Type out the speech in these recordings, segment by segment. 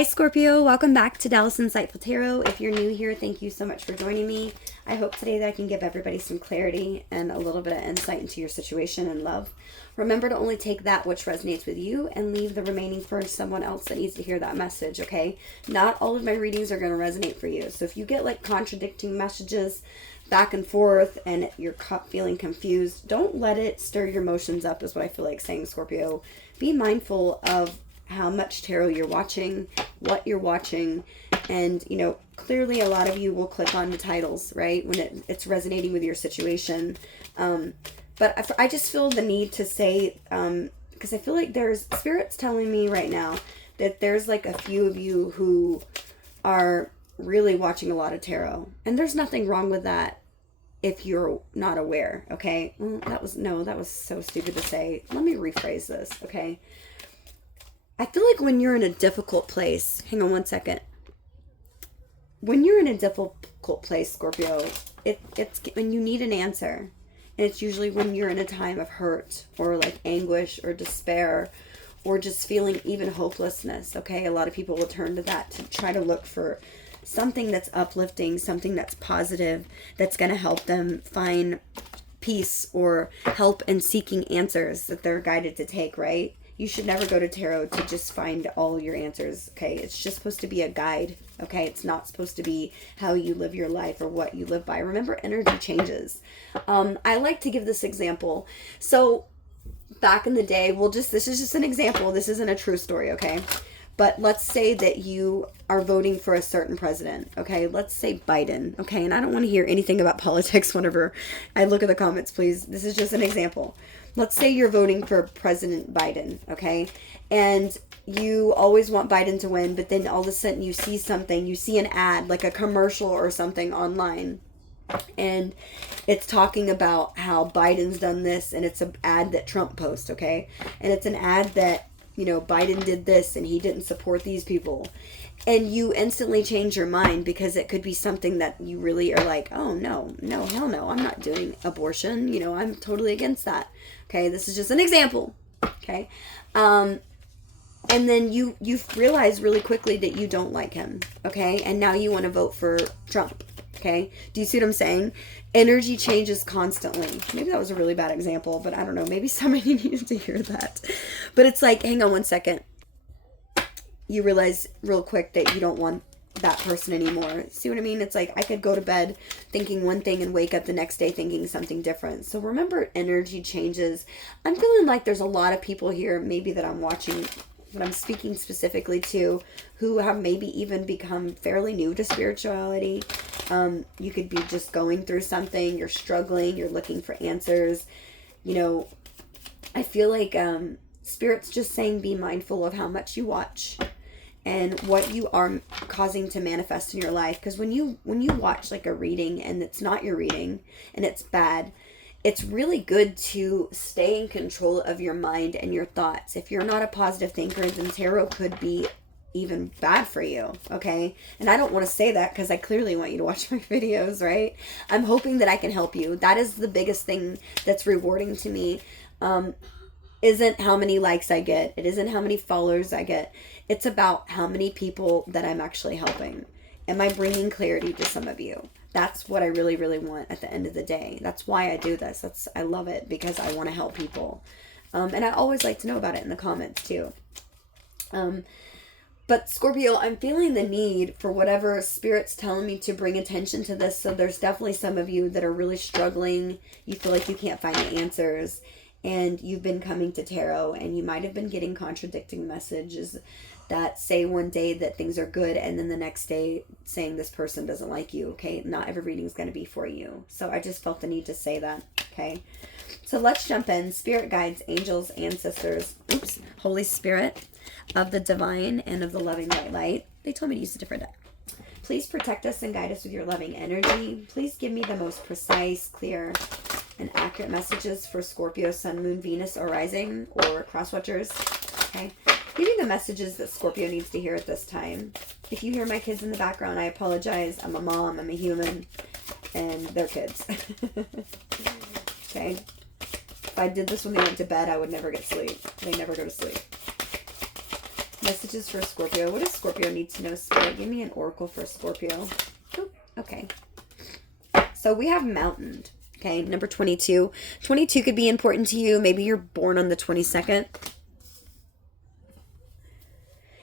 Hi Scorpio, welcome back to Dallas Insightful Tarot. If you're new here, thank you so much for joining me. I hope today that I can give everybody some clarity and a little bit of insight into your situation and love. Remember to only take that which resonates with you and leave the remaining for someone else that needs to hear that message, okay? Not all of my readings are going to resonate for you. So if you get like contradicting messages back and forth and you're feeling confused, don't let it stir your emotions up is what I feel like saying, Scorpio. Be mindful of how much tarot you're watching, what you're watching, and clearly a lot of you will click on the titles, right, when it's resonating with your situation. But I just feel the need to say, because I feel like there's spirits telling me right now that there's like a few of you who are really watching a lot of tarot, and there's nothing wrong with that if you're not aware, okay? Well, that was so stupid to say. Let me rephrase this, okay? I feel like when you're in a difficult place, hang on one second. When you're in a difficult place, Scorpio, it's when you need an answer. And it's usually when you're in a time of hurt or like anguish or despair or just feeling even hopelessness, okay? A lot of people will turn to that to try to look for something that's uplifting, something that's positive, that's going to help them find peace or help in seeking answers that they're guided to take, right? You should never go to tarot to just find all your answers, okay? It's just supposed to be a guide, okay? It's not supposed to be how you live your life or what you live by. Remember, energy changes. I like to give this example. So back in the day, this is just an example. This isn't a true story, okay? But let's say that you are voting for a certain president, okay? Let's say Biden, okay? And I don't want to hear anything about politics whenever I look at the comments, please. This is just an example. Let's say you're voting for President Biden, okay? And you always want Biden to win, but then all of a sudden you see something, you see an ad, like a commercial or something online, and it's talking about how Biden's done this, and it's an ad that Trump posts, okay? And it's an ad that, Biden did this and he didn't support these people. And you instantly change your mind because it could be something that you really are like, oh, no, hell no, I'm not doing abortion. I'm totally against that. Okay, this is just an example. Okay. And then you realize really quickly that you don't like him. Okay. And now you want to vote for Trump. Okay. Do you see what I'm saying? Energy changes constantly. Maybe that was a really bad example, but I don't know. Maybe somebody needed to hear that. But it's like, hang on one second. You realize real quick that you don't want that person anymore. See what I mean? It's like I could go to bed thinking one thing and wake up the next day thinking something different. So remember, energy changes. I'm feeling like there's a lot of people here maybe that I'm watching, that I'm speaking specifically to, who have maybe even become fairly new to spirituality. You could be just going through something, you're struggling, you're looking for answers. I feel like Spirit's just saying be mindful of how much you watch and what you are causing to manifest in your life. Because when you watch like a reading and it's not your reading and it's bad, it's really good to stay in control of your mind and your thoughts. If you're not a positive thinker, then tarot could be even bad for you, okay? And I don't want to say that because I clearly want you to watch my videos, right? I'm hoping that I can help you. That is the biggest thing that's rewarding to me. Isn't how many likes I get. It isn't how many followers I get. It's about how many people that I'm actually helping. Am I bringing clarity to some of you? That's what I really, really want at the end of the day. That's why I do this. I love it because I want to help people. And I always like to know about it in the comments too. But Scorpio, I'm feeling the need for whatever Spirit's telling me to bring attention to this. So there's definitely some of you that are really struggling. You feel like you can't find the answers. And you've been coming to tarot and you might have been getting contradicting messages that say one day that things are good and then the next day saying this person doesn't like you, okay? Not every reading is going to be for you. So I just felt the need to say that, okay? So let's jump in. Spirit guides, angels, ancestors, Holy Spirit of the divine and of the loving white light. They told me to use a different deck. Please protect us and guide us with your loving energy. Please give me the most precise, clear, and accurate messages for Scorpio, Sun, Moon, Venus, or Rising, or cross-watchers. Okay? Give me the messages that Scorpio needs to hear at this time. If you hear my kids in the background, I apologize. I'm a mom. I'm a human. And they're kids. Okay? If I did this when they went to bed, I would never get sleep. They never go to sleep. Messages for Scorpio. What does Scorpio need to know, Spirit? Give me an oracle for Scorpio. Oop, okay. So we have mountain. Okay, number 22. 22 could be important to you. Maybe you're born on the 22nd.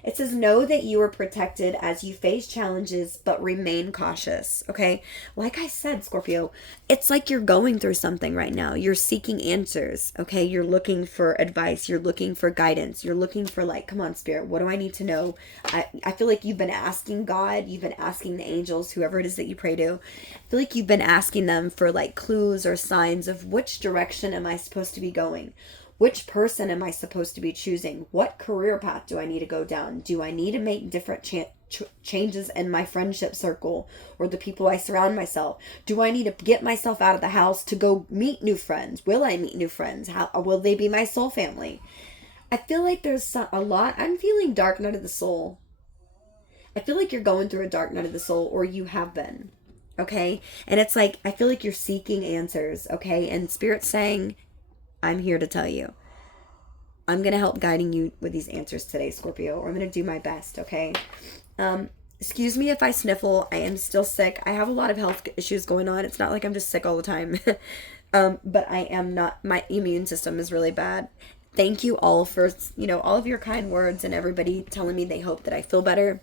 It says, know that you are protected as you face challenges, but remain cautious, okay? Like I said, Scorpio, it's like you're going through something right now. You're seeking answers, okay? You're looking for advice. You're looking for guidance. You're looking for, like, come on, Spirit, what do I need to know? I feel like you've been asking God. You've been asking the angels, whoever it is that you pray to. I feel like you've been asking them for, like, clues or signs of which direction am I supposed to be going? Which person am I supposed to be choosing? What career path do I need to go down? Do I need to make different changes in my friendship circle or the people I surround myself? Do I need to get myself out of the house to go meet new friends? Will I meet new friends? How will they be my soul family? I feel like there's a lot. I'm feeling dark night of the soul. I feel like you're going through a dark night of the soul, or you have been. Okay? And it's like, I feel like you're seeking answers. Okay? And Spirit's saying, I'm here to tell you. I'm going to help guiding you with these answers today, Scorpio, or I'm going to do my best, okay? Excuse me if I sniffle. I am still sick. I have a lot of health issues going on. It's not like I'm just sick all the time. But I am not, my immune system is really bad. Thank you all for, all of your kind words and everybody telling me they hope that I feel better.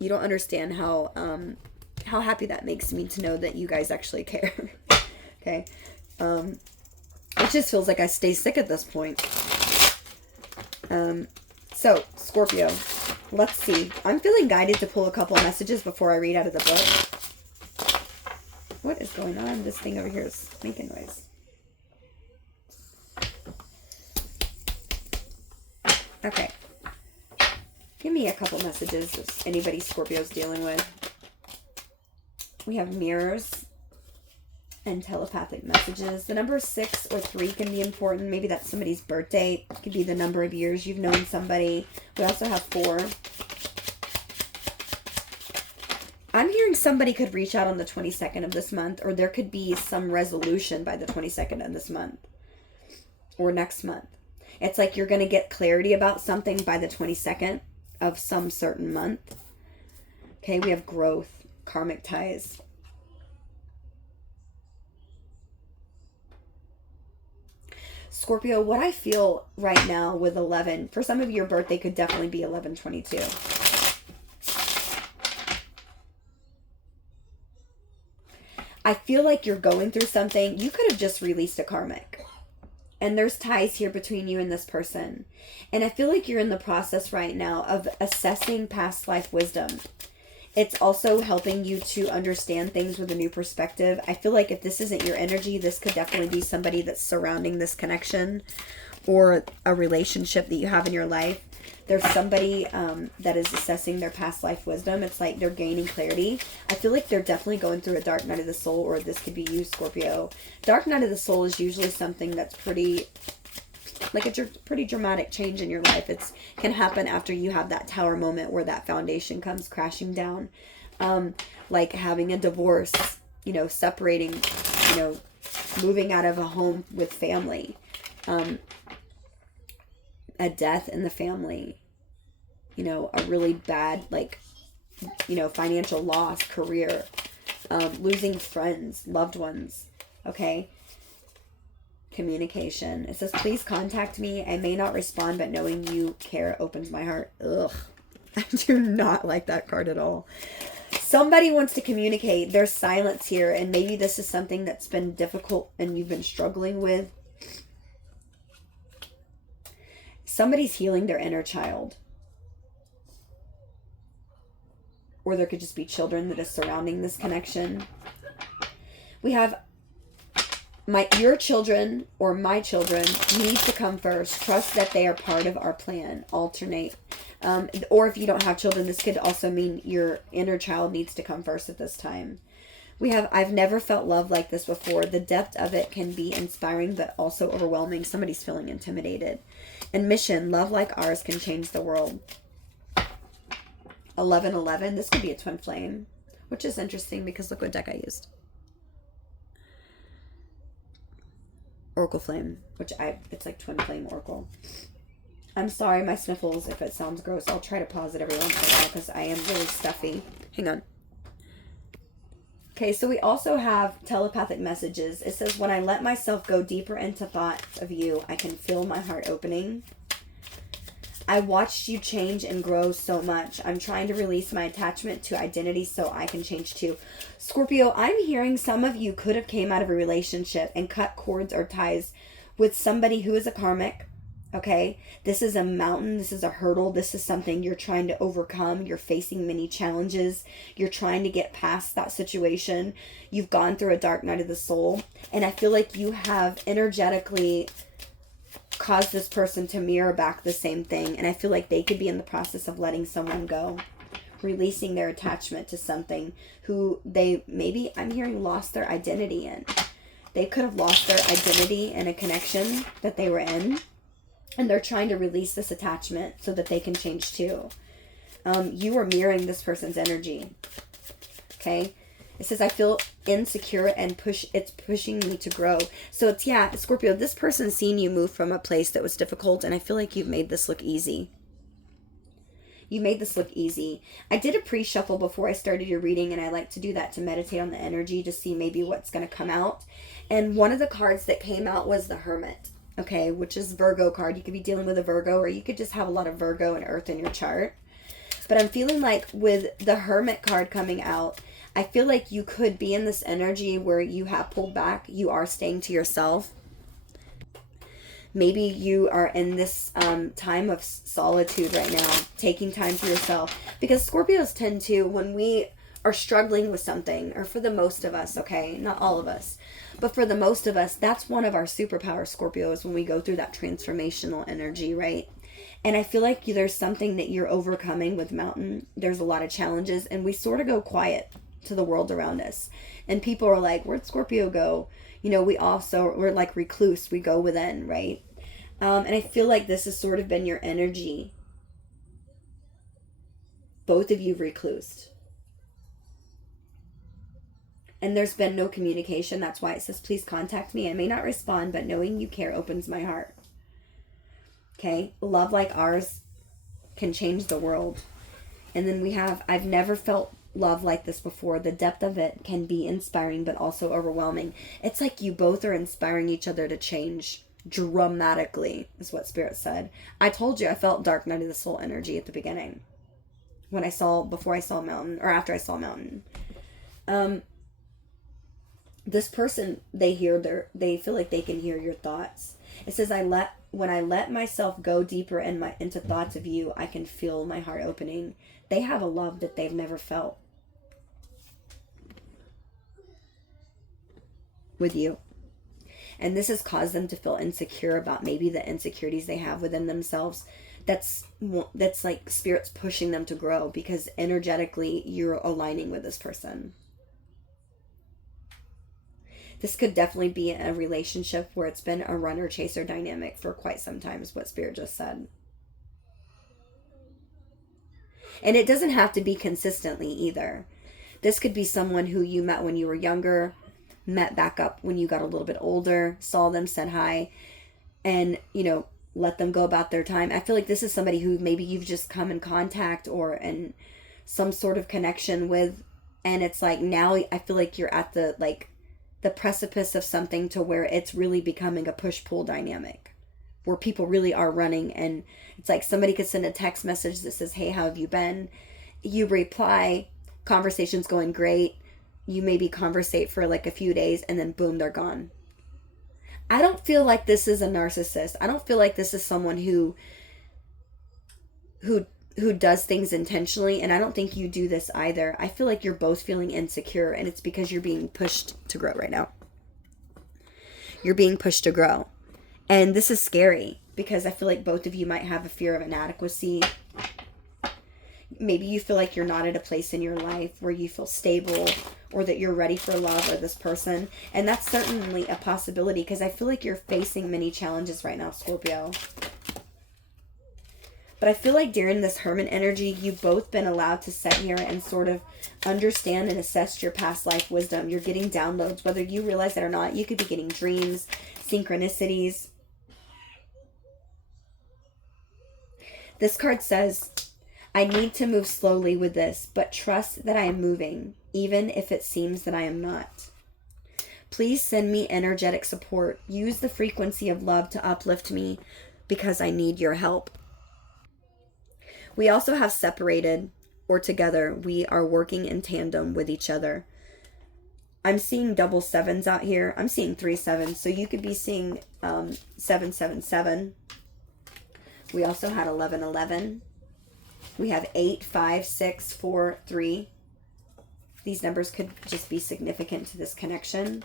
You don't understand how happy that makes me to know that you guys actually care. Okay? It just feels like I stay sick at this point. So, Scorpio, let's see. I'm feeling guided to pull a couple messages before I read out of the book. What is going on? This thing over here is making noise. Okay. Give me a couple messages if anybody Scorpio's dealing with. We have mirrors and telepathic messages. The number 6 or 3 can be important. Maybe that's somebody's birthday. It could be the number of years you've known somebody. We also have 4. I'm hearing somebody could reach out on the 22nd of this month, or there could be some resolution by the 22nd of this month or next month. It's like you're going to get clarity about something by the 22nd of some certain month. Okay, we have growth, karmic ties. Scorpio, what I feel right now with 11, for some of you, your birthday could definitely be 11/22. I feel like you're going through something. You could have just released a karmic. And there's ties here between you and this person. And I feel like you're in the process right now of assessing past life wisdom. It's also helping you to understand things with a new perspective. I feel like if this isn't your energy, this could definitely be somebody that's surrounding this connection or a relationship that you have in your life. There's somebody that is assessing their past life wisdom. It's like they're gaining clarity. I feel like they're definitely going through a dark night of the soul, or this could be you, Scorpio. Dark night of the soul is usually something that's pretty dramatic change in your life. It can happen after you have that tower moment where that foundation comes crashing down. Like having a divorce, separating, moving out of a home with family. A death in the family. A really bad, financial loss, career. Losing friends, loved ones. Okay? Communication. It says, please contact me. I may not respond, but knowing you care opens my heart. Ugh. I do not like that card at all. Somebody wants to communicate. There's silence here, and maybe this is something that's been difficult and you've been struggling with. Somebody's healing their inner child. Or there could just be children that are surrounding this connection. We have your children or my children need to come first. Trust that they are part of our plan. Alternate. Or if you don't have children, this could also mean your inner child needs to come first at this time. We have, I've never felt love like this before. The depth of it can be inspiring, but also overwhelming. Somebody's feeling intimidated. And mission, love like ours can change the world. 1111, this could be a twin flame, which is interesting because look what deck I used. Oracle flame, it's like twin flame oracle. I'm sorry, my sniffles, if it sounds gross. I'll try to pause it every once in a while because I am really stuffy. Hang on. Okay, so we also have telepathic messages. It says, when I let myself go deeper into thoughts of you, I can feel my heart opening. I watched you change and grow so much. I'm trying to release my attachment to identity so I can change too. Scorpio, I'm hearing some of you could have came out of a relationship and cut cords or ties with somebody who is a karmic. Okay, this is a mountain, this is a hurdle, this is something you're trying to overcome. You're facing many challenges. You're trying to get past that situation. You've gone through a dark night of the soul. And I feel like you have energetically caused this person to mirror back the same thing. And I feel like they could be in the process of letting someone go, releasing their attachment to something who they maybe, I'm hearing, lost their identity in. They could have lost their identity in a connection that they were in. And they're trying to release this attachment so that they can change too. You are mirroring this person's energy. Okay? It says, I feel insecure and it's pushing me to grow. So it's, yeah, Scorpio, this person's seen you move from a place that was difficult, and I feel like you've made this look easy. You made this look easy. I did a pre-shuffle before I started your reading, and I like to do that to meditate on the energy to see maybe what's going to come out. And one of the cards that came out was the Hermit. Okay, which is Virgo card. You could be dealing with a Virgo, or you could just have a lot of Virgo and Earth in your chart. But I'm feeling like with the Hermit card coming out, I feel like you could be in this energy where you have pulled back. You are staying to yourself. Maybe you are in this time of solitude right now, taking time for yourself. Because Scorpios tend to, when we are struggling with something, or for the most of us, okay, not all of us, but for the most of us, that's one of our superpowers, Scorpios, when we go through that transformational energy, right? And I feel like there's something that you're overcoming with Mountain. There's a lot of challenges, and we sort of go quiet to the world around us. And people are like, where'd Scorpio go? You know, we're like recluse. We go within, right? And I feel like this has sort of been your energy. Both of you reclused. And there's been no communication. That's why it says, please contact me. I may not respond, but knowing you care opens my heart. Okay? Love like ours can change the world. And then we have, I've never felt love like this before. The depth of it can be inspiring, but also overwhelming. It's like you both are inspiring each other to change dramatically, is what Spirit said. I told you I felt Dark Night of the Soul energy at the beginning. Before I saw Mountain, or after I saw Mountain. This person, they feel like they can hear your thoughts. It says, when I let myself go deeper into thoughts of you, I can feel my heart opening. They have a love that they've never felt with you. And this has caused them to feel insecure about maybe the insecurities they have within themselves. That's like Spirit's pushing them to grow, because energetically you're aligning with this person. This could definitely be a relationship where it's been a runner-chaser dynamic for quite some time, is what Spirit just said. And it doesn't have to be consistently either. This could be someone who you met when you were younger, met back up when you got a little bit older, saw them, said hi, and, let them go about their time. I feel like this is somebody who maybe you've just come in contact or in some sort of connection with, and it's like now I feel like you're at the precipice of something to where it's really becoming a push-pull dynamic where people really are running, and it's like somebody could send a text message that says, hey, how have you been? You reply, conversation's going great. You maybe conversate for like a few days, and then boom, they're gone. I don't feel like this is a narcissist. I don't feel like this is someone who does things intentionally, and I don't think you do this either. I feel like you're both feeling insecure, and it's because you're being pushed to grow right now. You're being pushed to grow. And this is scary, because I feel like both of you might have a fear of inadequacy. Maybe you feel like you're not at a place in your life where you feel stable, or that you're ready for love or this person. And that's certainly a possibility, because I feel like you're facing many challenges right now, Scorpio. But I feel like during this Hermit energy, you've both been allowed to sit here and sort of understand and assess your past life wisdom. You're getting downloads, whether you realize it or not. You could be getting dreams, synchronicities. This card says, I need to move slowly with this, but trust that I am moving, even if it seems that I am not. Please send me energetic support. Use the frequency of love to uplift me because I need your help. We also have separated or together. We are working in tandem with each other. I'm seeing double sevens out here. I'm seeing 3 sevens. So you could be seeing 777. We also had 1111. We have 8, 5, 6, 4, 3. These numbers could just be significant to this connection.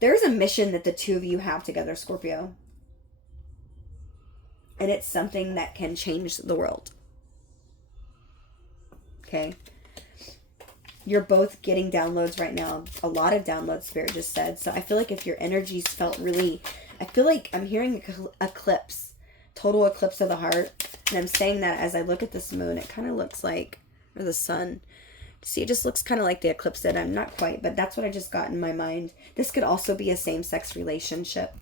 There's a mission that the two of you have together, Scorpio. And it's something that can change the world. Okay? You're both getting downloads right now. A lot of downloads, Spirit just said. So I feel like if your energies felt really... I feel like I'm hearing eclipse. Total eclipse of the heart. And I'm saying that as I look at this moon, it kind of looks like... Or the sun. See, it just looks kind of like the eclipse did. I'm not quite, but that's what I just got in my mind. This could also be a same-sex relationship.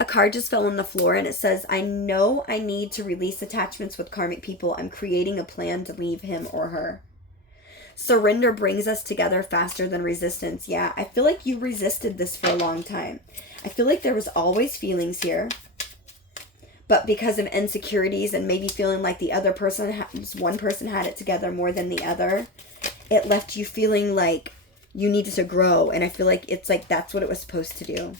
A card just fell on the floor and it says, I know I need to release attachments with karmic people. I'm creating a plan to leave him or her. Surrender brings us together faster than resistance. Yeah, I feel like you resisted this for a long time. I feel like there was always feelings here. But because of insecurities and maybe feeling like the other person, one person had it together more than the other, it left you feeling like you needed to grow. And I feel like it's like that's what it was supposed to do.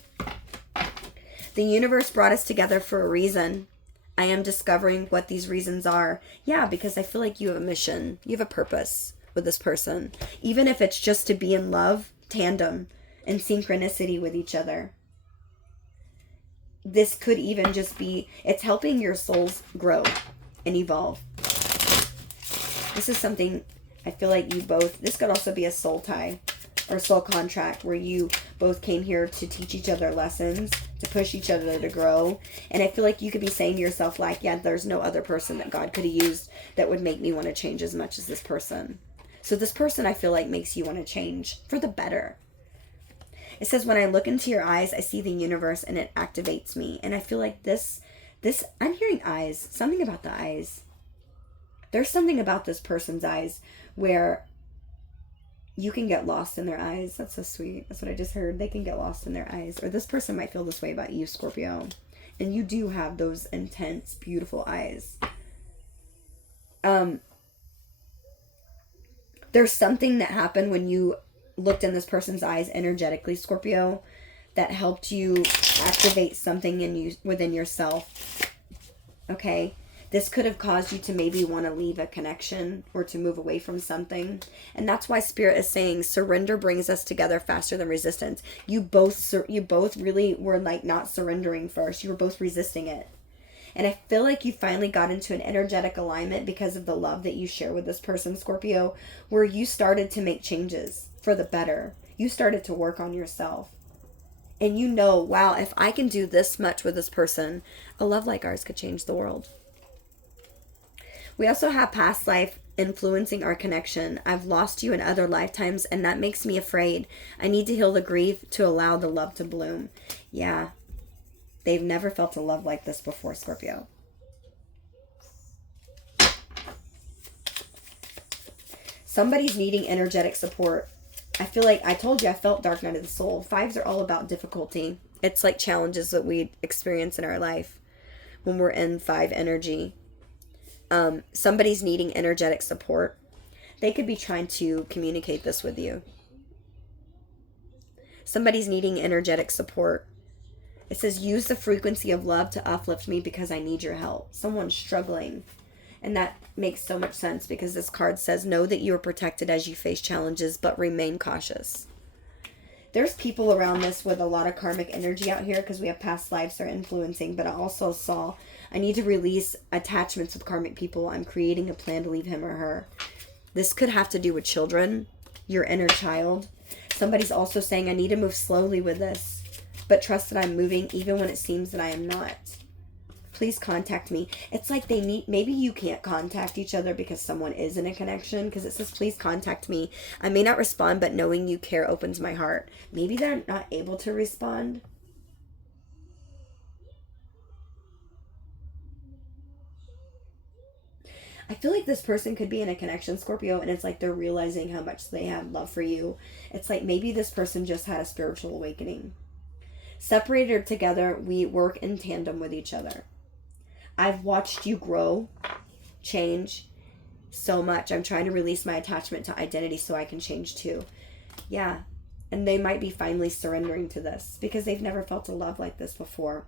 The universe brought us together for a reason. I am discovering what these reasons are. Yeah, because I feel like you have a mission. You have a purpose with this person. Even if it's just to be in love, tandem, and synchronicity with each other. This could even just be, it's helping your souls grow and evolve. This is something I feel like you both, this could also be a soul tie or soul contract where you both came here to teach each other lessons, to push each other to grow. And I feel like you could be saying to yourself like, yeah, there's no other person that God could have used that would make me want to change as much as this person. So this person I feel like makes you want to change for the better. It says, when I look into your eyes, I see the universe and it activates me. And I feel like this, I'm hearing eyes, something about the eyes. There's something about this person's eyes where you can get lost in their eyes. That's so sweet. That's what I just heard. They can get lost in their eyes. Or this person might feel this way about you, Scorpio. And you do have those intense, beautiful eyes. There's something that happened when you looked in this person's eyes energetically, Scorpio, that helped you activate something in you within yourself. Okay? This could have caused you to maybe want to leave a connection or to move away from something. And that's why Spirit is saying surrender brings us together faster than resistance. You both really were like not surrendering first. You were both resisting it. And I feel like you finally got into an energetic alignment because of the love that you share with this person, Scorpio, where you started to make changes for the better. You started to work on yourself. And you know, wow, if I can do this much with this person, a love like ours could change the world. We also have past life influencing our connection. I've lost you in other lifetimes, and that makes me afraid. I need to heal the grief to allow the love to bloom. Yeah. They've never felt a love like this before, Scorpio. Somebody's needing energetic support. I feel like, I told you, I felt Dark Night of the Soul. Fives are all about difficulty. It's like challenges that we experience in our life when we're in 5 energy. Somebody's needing energetic support. They could be trying to communicate this with you. Somebody's needing energetic support. It says, use the frequency of love to uplift me because I need your help. Someone's struggling. And that makes so much sense because this card says, know that you are protected as you face challenges, but remain cautious. There's people around this with a lot of karmic energy out here because we have past lives that are influencing. But I also saw, I need to release attachments with karmic people. I'm creating a plan to leave him or her. This could have to do with children, your inner child. Somebody's also saying, I need to move slowly with this, but trust that I'm moving even when it seems that I am not. please contact me. It's like they need, maybe you can't contact each other because someone is in a connection, because it says, please contact me. I may not respond, but knowing you care opens my heart. Maybe they're not able to respond. I feel like this person could be in a connection, Scorpio, and it's like they're realizing how much they have love for you. It's like maybe this person just had a spiritual awakening. Separated or together, we work in tandem with each other. I've watched you grow, change so much. I'm trying to release my attachment to identity so I can change too. Yeah. And they might be finally surrendering to this because they've never felt a love like this before.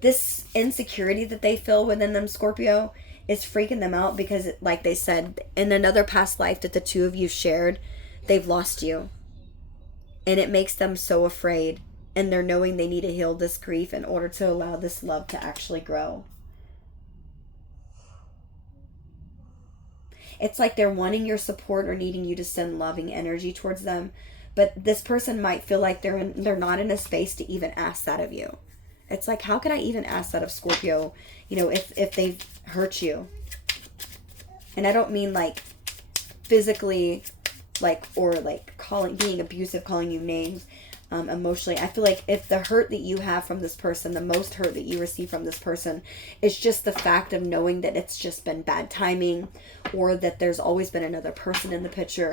This insecurity that they feel within them, Scorpio, is freaking them out because, like they said, in another past life that the two of you shared, they've lost you. And it makes them so afraid. And they're knowing they need to heal this grief in order to allow this love to actually grow. It's like they're wanting your support or needing you to send loving energy towards them. But this person might feel like they're not in a space to even ask that of you. It's like, how could I even ask that of Scorpio, you know, if they've hurt you? And I don't mean like physically, like, or like being abusive, calling you names, emotionally. I feel like if the hurt that you have from this person, the most hurt that you receive from this person, is just the fact of knowing that it's just been bad timing, or that there's always been another person in the picture.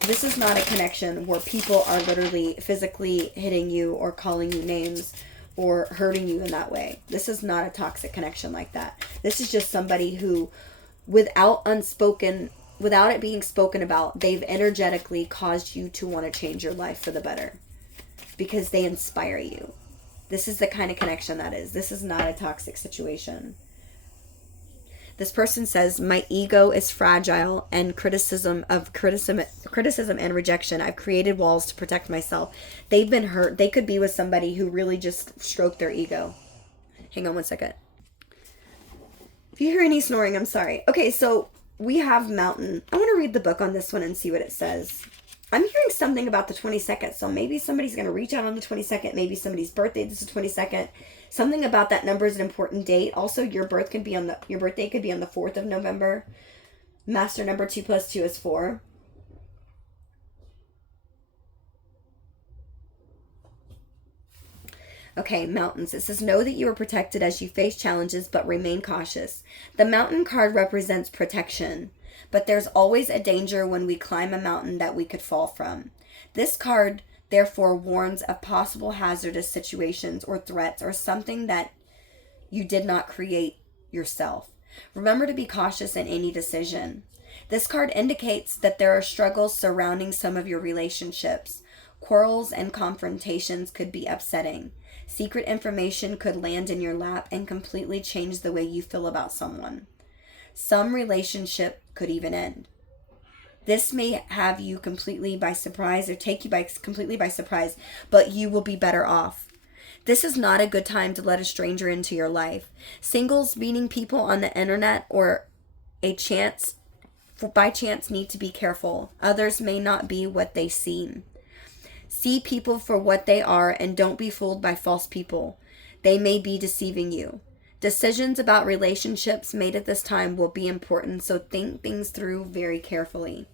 This is not a connection where people are literally physically hitting you or calling you names or hurting you in that way. This is not a toxic connection like that. This is just somebody who, without it being spoken about, they've energetically caused you to want to change your life for the better because they inspire you. This is the kind of connection that is. This is not a toxic situation. This person says, my ego is fragile and criticism and rejection. I've created walls to protect myself. They've been hurt. They could be with somebody who really just stroked their ego. Hang on one second. If you hear any snoring, I'm sorry. Okay, so we have Mountain. I want to read the book on this one and see what it says. I'm hearing something about the 22nd, so maybe somebody's going to reach out on the 22nd. Maybe somebody's birthday is the 22nd. Something about that number is an important date. Also, your birthday could be on the 4th of November. Master number 2 + 2 is 4. Okay, Mountains. It says, know that you are protected as you face challenges, but remain cautious. The Mountain card represents protection, but there's always a danger when we climb a mountain that we could fall from. This card, therefore, warns of possible hazardous situations or threats or something that you did not create yourself. Remember to be cautious in any decision. This card indicates that there are struggles surrounding some of your relationships. Quarrels and confrontations could be upsetting. Secret information could land in your lap and completely change the way you feel about someone. Some relationship could even end. This may have you completely by surprise or take you completely by surprise, but you will be better off. This is not a good time to let a stranger into your life. Singles, meeting people on the internet or by chance need to be careful. Others may not be what they seem. See people for what they are and don't be fooled by false people. They may be deceiving you. Decisions about relationships made at this time will be important, so think things through very carefully.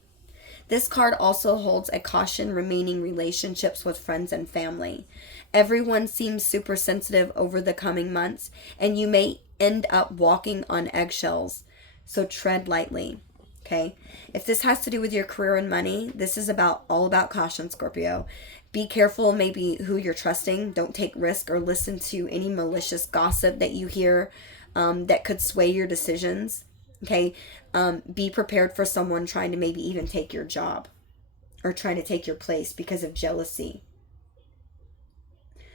This card also holds a caution remaining relationships with friends and family. Everyone seems super sensitive over the coming months, and you may end up walking on eggshells, so tread lightly. Okay? If this has to do with your career and money, this is all about caution, Scorpio. Be careful maybe who you're trusting. Don't take risk or listen to any malicious gossip that you hear that could sway your decisions. Okay? Be prepared for someone trying to maybe even take your job or trying to take your place because of jealousy.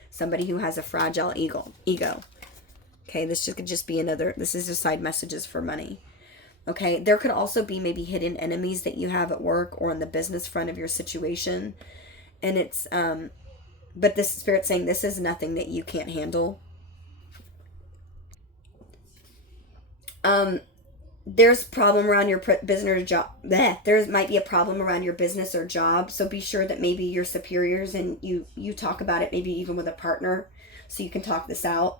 Somebody who has a fragile ego. Okay? This could just be this is just side messages for money. Okay, there could also be maybe hidden enemies that you have at work or on the business front of your situation. And it's, but this Spirit's saying this is nothing that you can't handle. There's a problem around your business or job. There might be a problem around your business or job. So be sure that maybe your superiors and you talk about it, maybe even with a partner, so you can talk this out.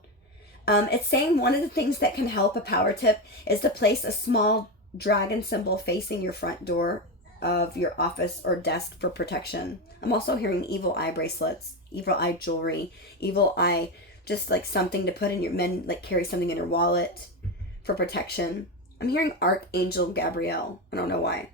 It's saying one of the things that can help, a power tip, is to place a small dragon symbol facing your front door of your office or desk for protection. I'm also hearing evil eye bracelets, evil eye jewelry, evil eye, just like something to put in your men, like carry something in your wallet for protection. I'm hearing Archangel Gabriel. I don't know why.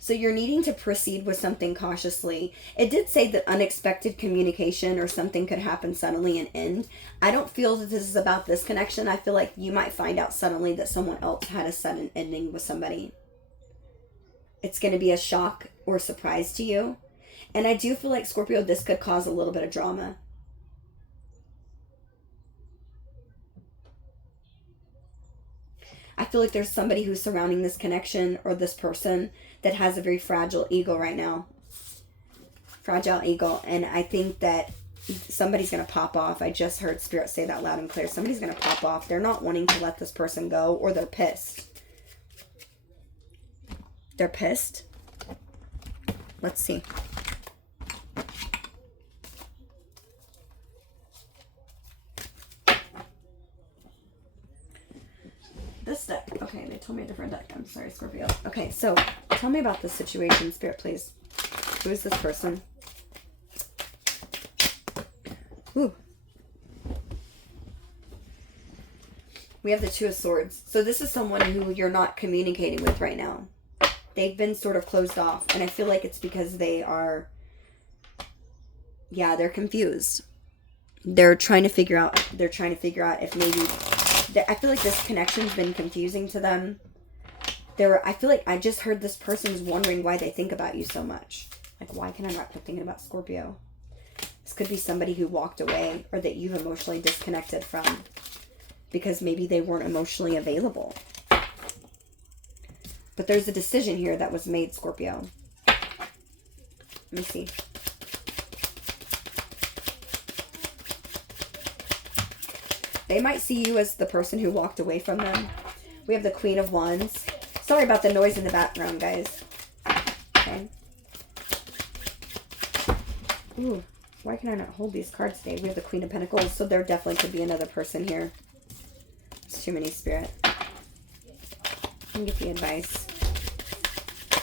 So you're needing to proceed with something cautiously. It did say that unexpected communication or something could happen suddenly and end. I don't feel that this is about this connection. I feel like you might find out suddenly that someone else had a sudden ending with somebody. It's going to be a shock or surprise to you. And I do feel like, Scorpio, this could cause a little bit of drama. I feel like there's somebody who's surrounding this connection or this person that has a very fragile ego right now. Fragile ego. And I think that somebody's going to pop off. I just heard Spirit say that loud and clear. Somebody's going to pop off. They're not wanting to let this person go, or they're pissed. They're pissed. Let's see. This deck. Okay, they told me a different deck. I'm sorry, Scorpio. Okay, so tell me about this situation, Spirit, please. Who is this person? Ooh. We have the Two of Swords. So this is someone who you're not communicating with right now. They've been sort of closed off. And I feel like it's because they are... Yeah, they're confused. They're trying to figure out if maybe... I feel like this connection's been confusing to them. I feel like I just heard this person's wondering why they think about you so much. Like, why can I not quit thinking about Scorpio? This could be somebody who walked away or that you've emotionally disconnected from because maybe they weren't emotionally available. But there's a decision here that was made, Scorpio. Let me see. They might see you as the person who walked away from them. We have the Queen of Wands. Sorry about the noise in the background, guys. Okay. Ooh, why can I not hold these cards today? We have the Queen of Pentacles, so there definitely could be another person here. It's too many, Spirit. Let me get the advice.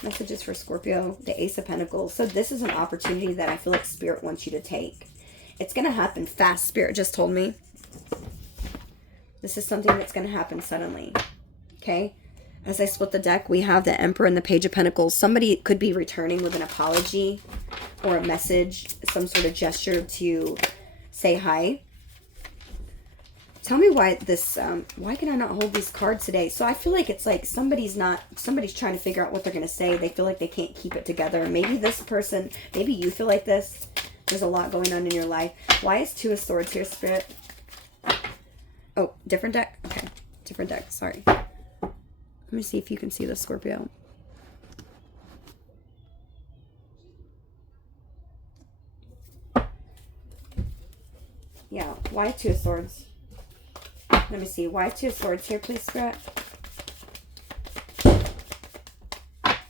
Messages for Scorpio. The Ace of Pentacles. So this is an opportunity that I feel like Spirit wants you to take. It's going to happen fast, Spirit just told me. This is something that's going to happen suddenly. Okay? As I split the deck, we have the Emperor and the Page of Pentacles. Somebody could be returning with an apology or a message, some sort of gesture to say hi. Tell me why this, why can I not hold these cards today? So I feel like it's like somebody's trying to figure out what they're going to say. They feel like they can't keep it together. Maybe this person, maybe you feel like this. There's a lot going on in your life. Why is Two of Swords here, Spirit? Oh, different deck? Okay, different deck. Sorry. Let me see if you can see the Scorpio. Yeah, why Two of Swords? Let me see. Why Two of Swords here, please, Spirit?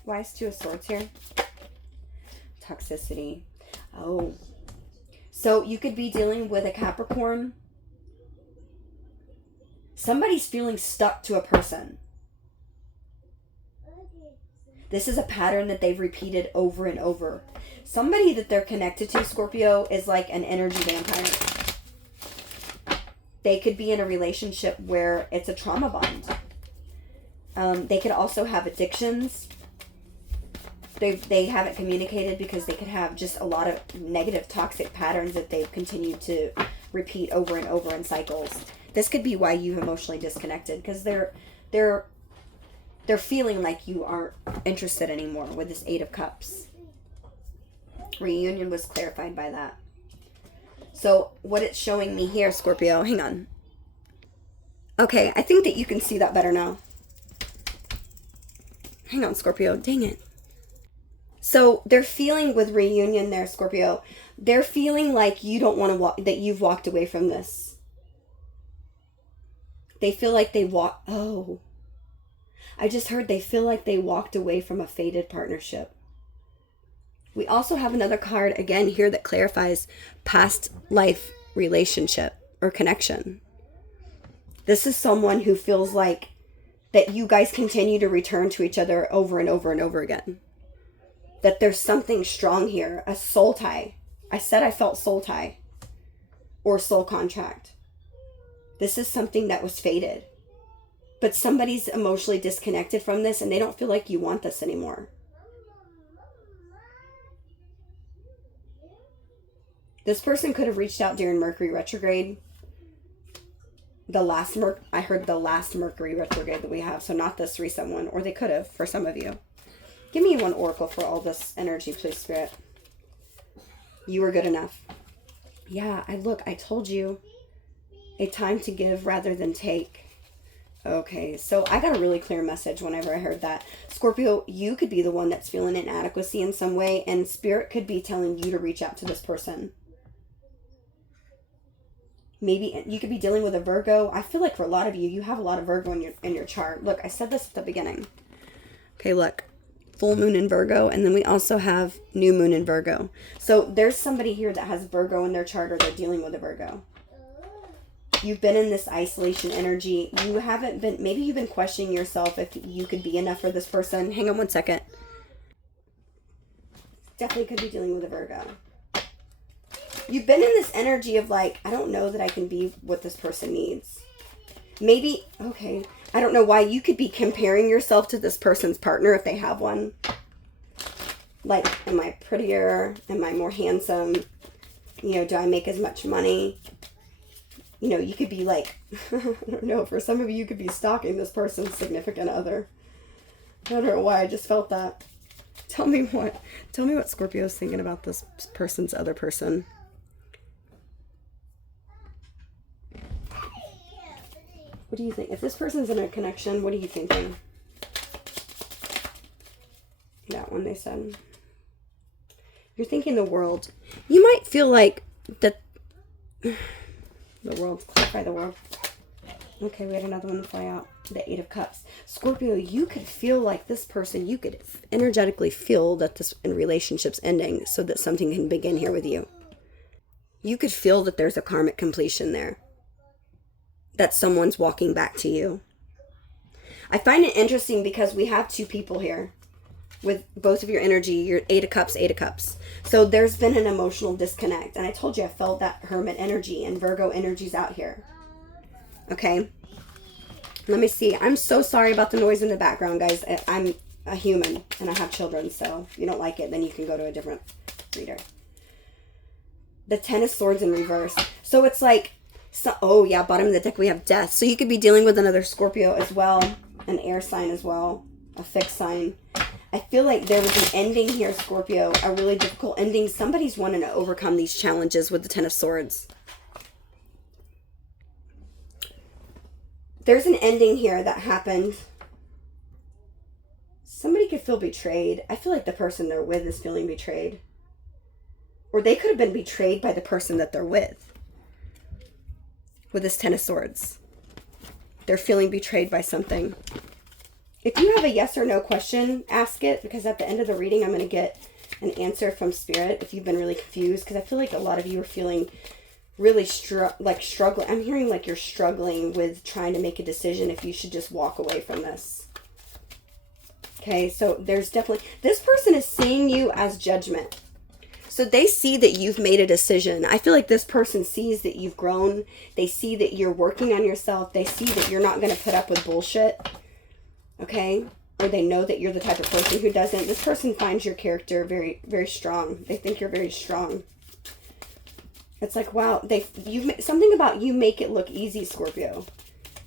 Why is Two of Swords here? Toxicity. Oh. So you could be dealing with a Capricorn. Somebody's feeling stuck to a person. This is a pattern that they've repeated over and over. Somebody that they're connected to, Scorpio, is like an energy vampire. They could be in a relationship where it's a trauma bond. They could also have addictions. They haven't communicated because they could have just a lot of negative, toxic patterns that they've continued to repeat over and over in cycles. This could be why you've emotionally disconnected, because they're feeling like you aren't interested anymore with this Eight of Cups. Reunion was clarified by that. So what it's showing me here, Scorpio, hang on. Okay, I think that you can see that better now. Hang on, Scorpio, dang it. So they're feeling with reunion there, Scorpio. They're feeling like you don't want to walk, that you've walked away from this. They feel like they oh. I just heard they feel like they walked away from a fated partnership. We also have another card again here that clarifies past life relationship or connection. This is someone who feels like that you guys continue to return to each other over and over and over again. That there's something strong here, a soul tie. I said I felt soul tie or soul contract. This is something that was fated. But somebody's emotionally disconnected from this and they don't feel like you want this anymore. This person could have reached out during Mercury retrograde. I heard the last Mercury retrograde that we have, so not this recent one, or they could have for some of you. Give me one oracle for all this energy, please, Spirit. You are good enough. Yeah, I told you. A time to give rather than take. Okay, so I got a really clear message whenever I heard that. Scorpio, you could be the one that's feeling inadequacy in some way, and Spirit could be telling you to reach out to this person. Maybe you could be dealing with a Virgo. I feel like for a lot of you, you have a lot of Virgo in your chart. Look, I said this at the beginning. Okay, look. Full moon in Virgo, and then we also have new moon in Virgo. So there's somebody here that has Virgo in their chart, or they're dealing with a Virgo. You've been in this isolation energy. You haven't been, maybe you've been questioning yourself if you could be enough for this person. Hang on one second. Definitely could be dealing with a Virgo. You've been in this energy of like, I don't know that I can be what this person needs. Maybe, okay, I don't know why. You could be comparing yourself to this person's partner if they have one. Like, am I prettier? Am I more handsome? You know, do I make as much money? You know, you could be like, I don't know, for some of you could be stalking this person's significant other. I don't know why, I just felt that. Tell me what Scorpio's thinking about this person's other person. What do you think? If this person's in a connection, what are you thinking? That one they said. You're thinking the world. You might feel like that... The world. Clarify the world. Okay, we had another one to fly out. The Eight of Cups. Scorpio, you could feel like this person, you could energetically feel that this relationship's ending so that something can begin here with you. You could feel that there's a karmic completion there. That someone's walking back to you. I find it interesting because we have two people here with both of your energy, your Eight of Cups, Eight of Cups. So there's been an emotional disconnect. And I told you I felt that Hermit energy and Virgo energies out here. Okay. Let me see. I'm so sorry about the noise in the background, guys. I'm a human and I have children. So if you don't like it, then you can go to a different reader. The Ten of Swords in reverse. So it's like, oh yeah, bottom of the deck we have Death. So you could be dealing with another Scorpio as well. An air sign as well. A fixed sign. I feel like there was an ending here, Scorpio. A really difficult ending. Somebody's wanting to overcome these challenges with the Ten of Swords. There's an ending here that happened. Somebody could feel betrayed. I feel like the person they're with is feeling betrayed. Or they could have been betrayed by the person that they're with this Ten of Swords. They're feeling betrayed by something. If you have a yes or no question, ask it, because at the end of the reading, I'm going to get an answer from Spirit if you've been really confused, because I feel like a lot of you are feeling really struggling. I'm hearing like you're struggling with trying to make a decision if you should just walk away from this. Okay, so there's definitely, this person is seeing you as judgment. So they see that you've made a decision. I feel like this person sees that you've grown. They see that you're working on yourself. They see that you're not going to put up with bullshit. Okay? Or they know that you're the type of person who doesn't. This person finds your character very, very strong. They think you're very strong. It's like, wow, something about you make it look easy, Scorpio.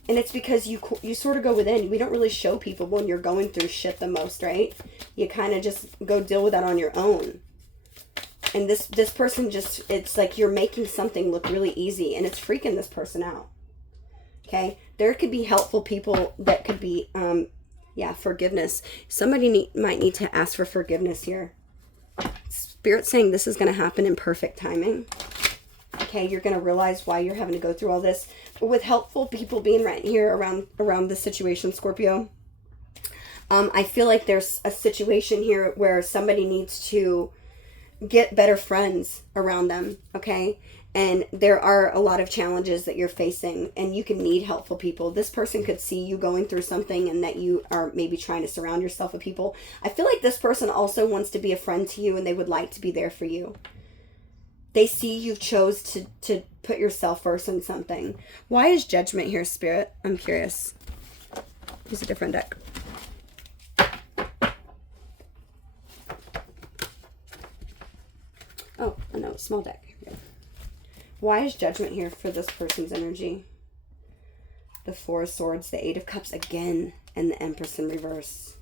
And it's because you sort of go within. We don't really show people when you're going through shit the most, right? You kind of just go deal with that on your own. And this person just, it's like you're making something look really easy, and it's freaking this person out. Okay? There could be helpful people that could be, forgiveness. Somebody might need to ask for forgiveness here. Spirit's saying this is going to happen in perfect timing. Okay, you're going to realize why you're having to go through all this. But with helpful people being right here around this situation, Scorpio, I feel like there's a situation here where somebody needs to get better friends around them, okay? And there are a lot of challenges that you're facing, and you can need helpful people. This person could see you going through something and that you are maybe trying to surround yourself with people. I feel like this person also wants to be a friend to you, and they would like to be there for you. They see you chose to put yourself first in something. Why is Judgment here, Spirit? I'm curious. Use a different deck. Oh, no, small deck. Why is Judgment here for this person's energy? The Four of Swords, the Eight of Cups again, and the Empress in reverse.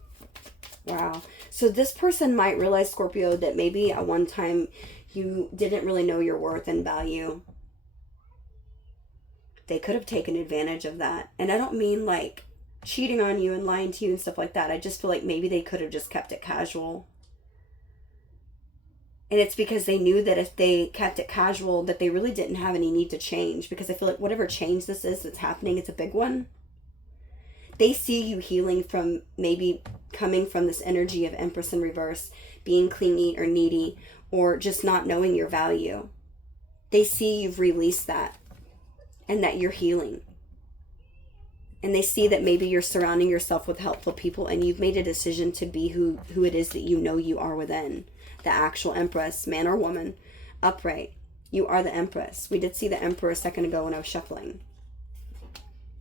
Wow. So this person might realize, Scorpio, that maybe at one time you didn't really know your worth and value. They could have taken advantage of that. And I don't mean like cheating on you and lying to you and stuff like that. I just feel like maybe they could have just kept it casual. And it's because they knew that if they kept it casual, that they really didn't have any need to change. Because I feel like whatever change this is that's happening, it's a big one. They see you healing from maybe coming from this energy of Empress in reverse, being clingy or needy, or just not knowing your value. They see you've released that and that you're healing. And they see that maybe you're surrounding yourself with helpful people and you've made a decision to be who it is that you know you are within. The actual Empress, man or woman, upright. You are the Empress. We did see the Emperor a second ago when I was shuffling.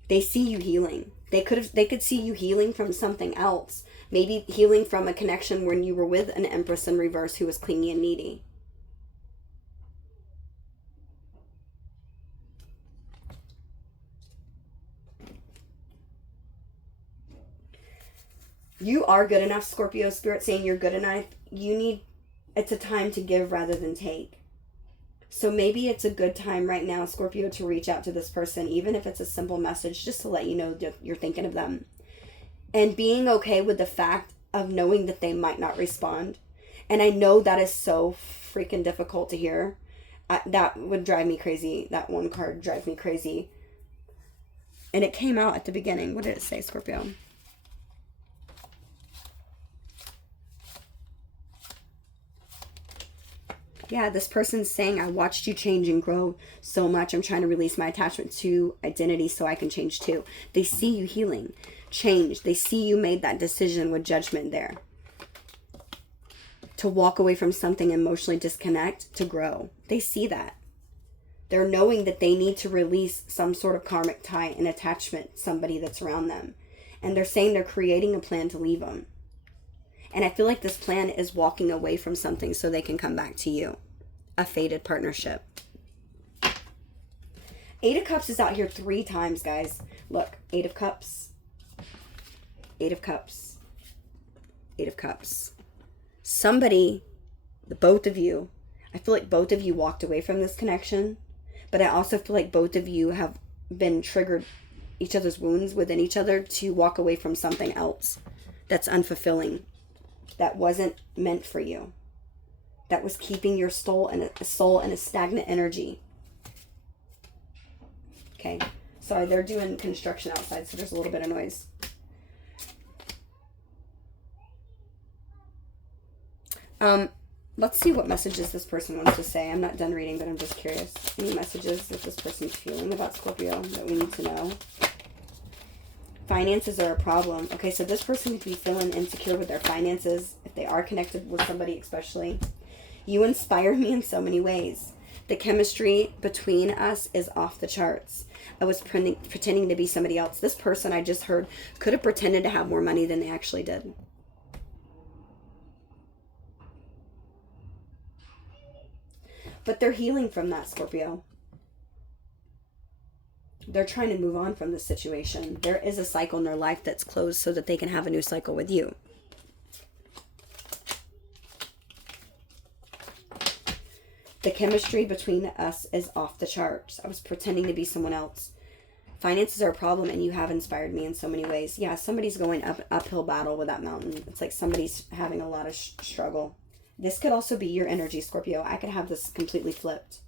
They see you healing. They could see you healing from something else. Maybe healing from a connection when you were with an Empress in reverse who was clingy and needy. You are good enough, Scorpio. Spirit saying you're good enough. It's a time to give rather than take. So maybe it's a good time right now, Scorpio, to reach out to this person, even if it's a simple message, just to let you know that you're thinking of them. And being okay with the fact of knowing that they might not respond. And I know that is so freaking difficult to hear. That would drive me crazy. That one card drives me crazy. And it came out at the beginning. What did it say, Scorpio? Yeah, this person's saying, I watched you change and grow so much. I'm trying to release my attachment to identity so I can change too. They see you healing, change. They see you made that decision with Judgment there. To walk away from something, emotionally disconnect, to grow. They see that. They're knowing that they need to release some sort of karmic tie and attachment, somebody that's around them. And they're saying they're creating a plan to leave them. And I feel like this plan is walking away from something so they can come back to you. A fated partnership. Eight of Cups is out here 3 times, guys. Look, 8 of Cups. 8 of Cups. 8 of Cups. Somebody, the both of you, I feel like both of you walked away from this connection. But I also feel like both of you have been triggered each other's wounds within each other to walk away from something else that's unfulfilling. That wasn't meant for you. That was keeping your soul in a stagnant energy. Okay. Sorry, they're doing construction outside, so there's a little bit of noise. Let's see what messages this person wants to say. I'm not done reading, but I'm just curious. Any messages that this person's feeling about Scorpio that we need to know? Finances are a problem. Okay, so this person could be feeling insecure with their finances, if they are connected with somebody especially. You inspire me in so many ways. The chemistry between us is off the charts. I was pretending to be somebody else. This person I just heard could have pretended to have more money than they actually did. But they're healing from that, Scorpio. They're trying to move on from this situation. There is a cycle in their life that's closed so that they can have a new cycle with you. The chemistry between us is off the charts. I was pretending to be someone else. Finances are a problem and you have inspired me in so many ways. Yeah, somebody's going uphill battle with that mountain. It's like somebody's having a lot of struggle. This could also be your energy, Scorpio. I could have this completely flipped.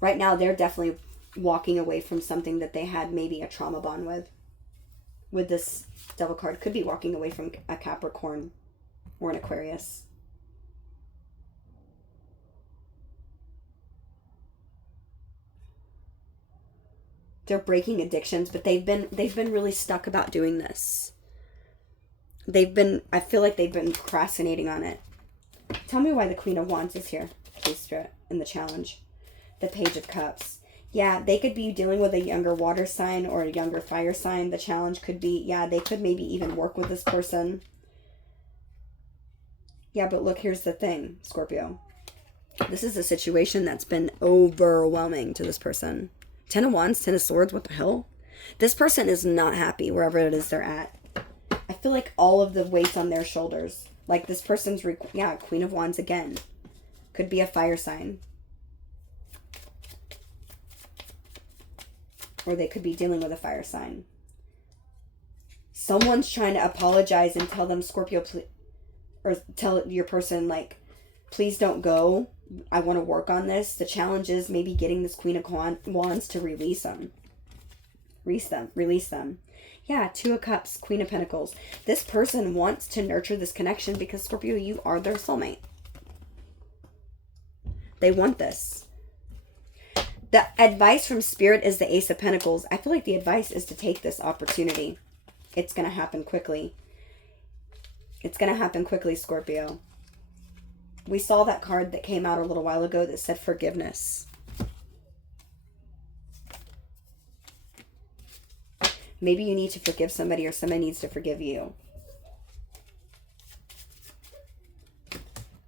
Right now, they're definitely walking away from something that they had maybe a trauma bond with. With this Devil card, could be walking away from a Capricorn. or an Aquarius. They're breaking addictions, but they've been really stuck about doing this. I feel like they've been procrastinating on it. Tell me why the Queen of Wands is here, please, Spirit, in the challenge. The Page of Cups. Yeah, they could be dealing with a younger water sign or a younger fire sign. The challenge could be, yeah, they could maybe even work with this person. Yeah, but look, here's the thing, Scorpio. This is a situation that's been overwhelming to this person. 10 of Wands, 10 of Swords, what the hell? This person is not happy wherever it is they're at. I feel like all of the weight's on their shoulders. Like this person's, Queen of Wands again. Could be a fire sign. Or they could be dealing with a fire sign. Someone's trying to apologize and tell them, Scorpio, or tell your person, like, please don't go. I want to work on this. The challenge is maybe getting this Queen of Wands to release them. Release them. Yeah, 2 of Cups, Queen of Pentacles. This person wants to nurture this connection because, Scorpio, you are their soulmate. They want this. The advice from Spirit is the Ace of Pentacles. I feel like the advice is to take this opportunity. It's going to happen quickly. It's going to happen quickly, Scorpio. We saw that card that came out a little while ago that said forgiveness. Maybe you need to forgive somebody or somebody needs to forgive you.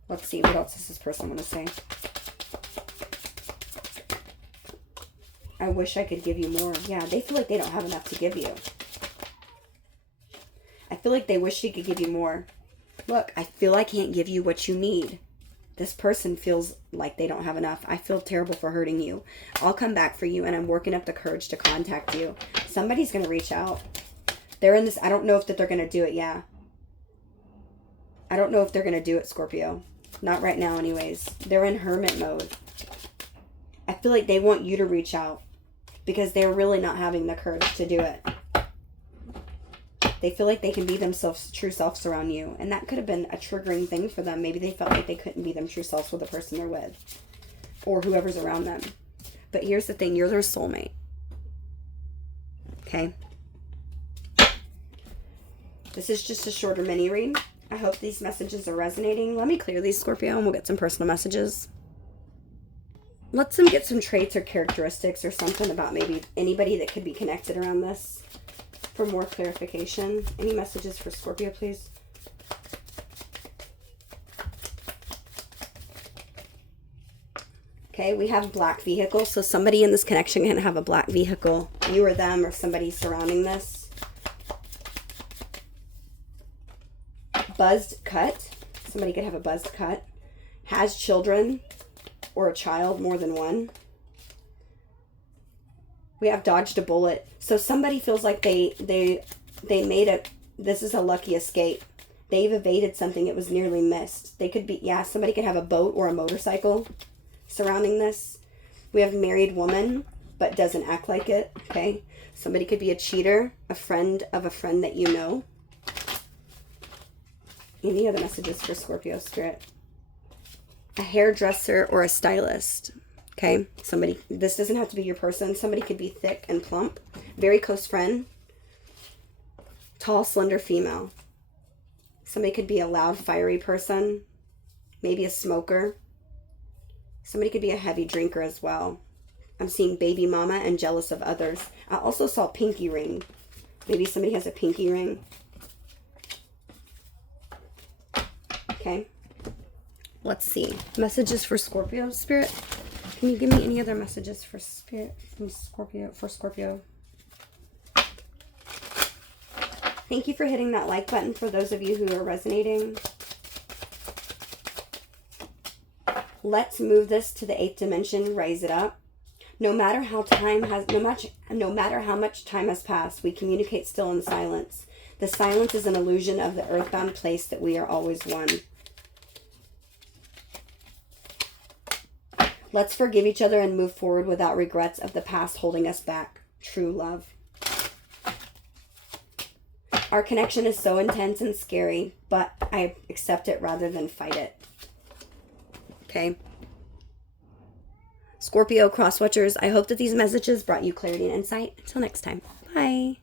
Let's see, what else does this person want to say? I wish I could give you more. Yeah, they feel like they don't have enough to give you. I feel like they wish she could give you more. Look, I feel I can't give you what you need. This person feels like they don't have enough. I feel terrible for hurting you. I'll come back for you, and I'm working up the courage to contact you. Somebody's going to reach out. They're in this. I don't know if that they're going to do it. Yeah. I don't know if they're going to do it, Scorpio. Not right now anyways. They're in hermit mode. I feel like they want you to reach out because they're really not having the courage to do it. They feel like they can be themselves, true selves around you. And that could have been a triggering thing for them. Maybe they felt like they couldn't be them true selves with the person they're with. Or whoever's around them. But here's the thing. You're their soulmate. Okay? This is just a shorter mini read. I hope these messages are resonating. Let me clear these, Scorpio, and we'll get some personal messages. Let's get some traits or characteristics or something about maybe anybody that could be connected around this. For more clarification. Any messages for Scorpio, please? Okay, we have black vehicle. So somebody in this connection can have a black vehicle. You or them or somebody surrounding this. Buzzed cut. Somebody could have a buzzed cut. Has children or a child, more than one. We have dodged a bullet. So somebody feels like they made a, this is a lucky escape. They've evaded something it was nearly missed. They could be, yeah, somebody could have a boat or a motorcycle surrounding this. We have married woman, but doesn't act like it, okay? Somebody could be a cheater, a friend of a friend that you know. Any other messages for Scorpio Spirit? A hairdresser or a stylist. Okay, somebody, this doesn't have to be your person. Somebody could be thick and plump. Very close friend. Tall, slender female. Somebody could be a loud, fiery person. Maybe a smoker. Somebody could be a heavy drinker as well. I'm seeing baby mama and jealous of others. I also saw pinky ring. Maybe somebody has a pinky ring. Okay. Let's see. Messages for Scorpio Spirit. Can you give me any other messages for Spirit from Scorpio, for Scorpio? Thank you for hitting that like button for those of you who are resonating. Let's move this to the 8th dimension, raise it up. No matter how much time has passed, we communicate still in silence. The silence is an illusion of the earthbound place that we are always one. Let's forgive each other and move forward without regrets of the past holding us back. True love. Our connection is so intense and scary, but I accept it rather than fight it. Okay? Scorpio cross watchers, I hope that these messages brought you clarity and insight. Until next time. Bye.